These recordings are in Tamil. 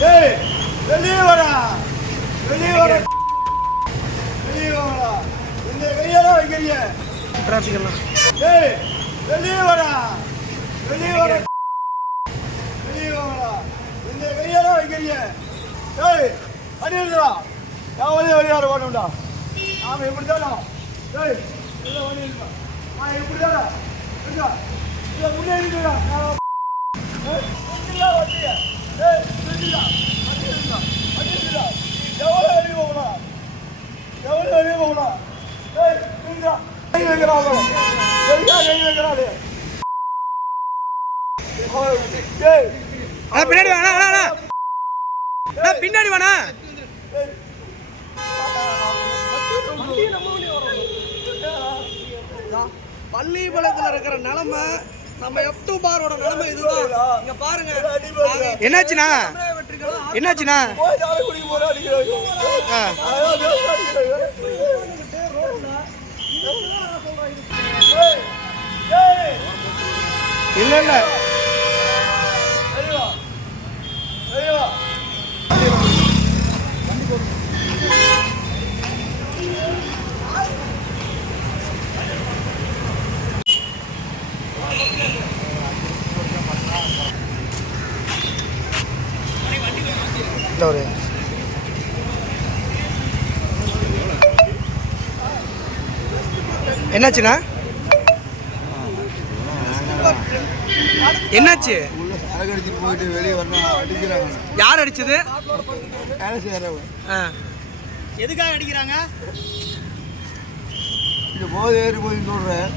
டேய் வெளியே வாடா, வெளியே வாடா, வெளியே வாடா. இந்த கையால வைக்கிறீங்க டிராஃபிக் எல்லாம். டேய் வெளியே வாடா, வெளியே வாடா, வெளியே வாடா. இந்த கையால வைக்கிறீங்க. டேய் அடிடா, நான் வெளியார ஓடணும்டா. நாம எப்படி தானா? டேய் இல்ல ஓடிடா. நான் எப்படி தானா? இல்ல இல்ல முன்னேறிடா. டேய் இல்ல ஓடியா. டேய் இல்ல அடிடா, அடிடா. எவ்வளவு அடி போகலாம், எவ்வளவு அடி போகலாம். டேய் இல்ல கை வைக்கறாங்க, எங்க கை வைக்கறாங்க. டேய் பின்னாடி வாடா, அண்ணா பின்னாடி வாடா. பள்ளிப்பாளையத்துல இருக்கிற நிலைமை நம்ம F2 பாரோட நிலைமை இதுதான். இங்க பாருங்க என்னாச்சுண்ணா, என்னாச்சுண்ணா? இல்ல இல்ல ஒரு என்னாச்சுண்ணா? என்னாச்சு? அடிச்சுட்டு போயிட்டு வெளியே வரணும் அடிக்கிறாங்க. யார் அடிச்சது? எதுக்காக அடிக்கிறாங்க? இங்கே போதை ஏறி போய் சொல்கிறேன்,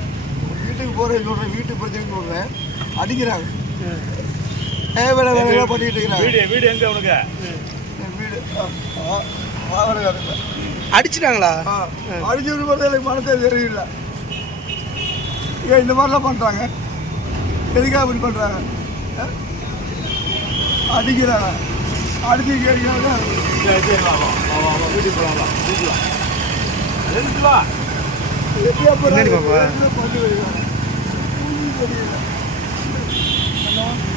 வீட்டுக்கு போகிறேன்னு சொல்கிறேன், வீட்டுக்கு பிரச்சனைன்னு சொல்கிறேன், அடிக்கிறாங்க. வேலை வேலை பண்ணிட்டு இருக்கிறாங்க. வீடு எங்க உனக்கு? வீடு அடிச்சுட்டாங்களா? அடிச்சு விடும்போது எனக்கு மனசே தெரியல. ஏன் இந்த மாதிரிலாம் பண்ணுறாங்க? எதுக்காக இப்படி பண்ணுறாங்க? அடிக்கிறாங்க, அடிச்சு கேட்கிறாங்க. வீட்டுக்கு போகலாம். பின்னாடி பாப்பா. பண்ணி வைக்கிறாங்க.